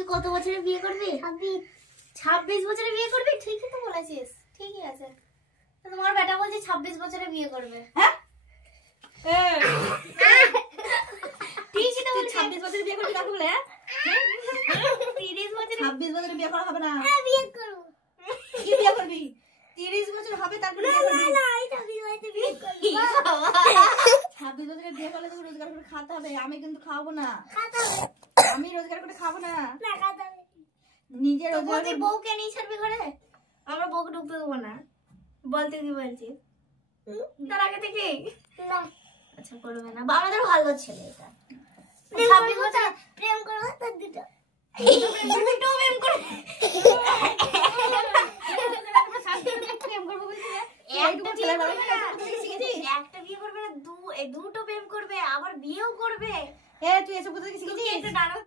তুই কত বছরে বিয়ে করবি? 26 বছরে বিয়ে করবি? ঠিকই তো বলেছিস, ঠিকই আছে। তোমার বেটা বলছে 26 বছরে বিয়ে করবে। হ্যাঁ ঠিকই তো বলছে। 26 বছরে বিয়ে করবি কাকে বলে? 30 বছরে 26 বছরে বিয়ে করা হবে না। বিয়ে করব। কি বিয়ে করবি? 30 বছর হবে তারপরে বিয়ে করবি। না এটা বিয়ে করব। 26 বছরে বিয়ে করলে তোকে রোজগার করে খাওয়াতে হবে। আমি কিন্তু খাওয়াবো না। খাতাবে আমি রোজগার করে খাবো না। না খাতাবে। নিজে তো রোজগার তুই বউকে নিয়ে ছাড়বি ঘরে? আমরা বউকে ঢুকতে দেবো না। বলতে কি বলছিস? তার আগে থেকে না। আচ্ছা করবে না। আমাদের ভালো ছেলে এটা। 26 বছর প্রেম করব তার দুটো। দুটো প্রেম করবে। প্রেম করবো বলছিস? একটা বিয়ে করবে না। একটা বিয়ে করবে না, দুটো প্রেম করবে, আবার বিয়েও করবে। তুই এসব কোথা থেকে তুই শিখেছিস? একটা ডায়লগ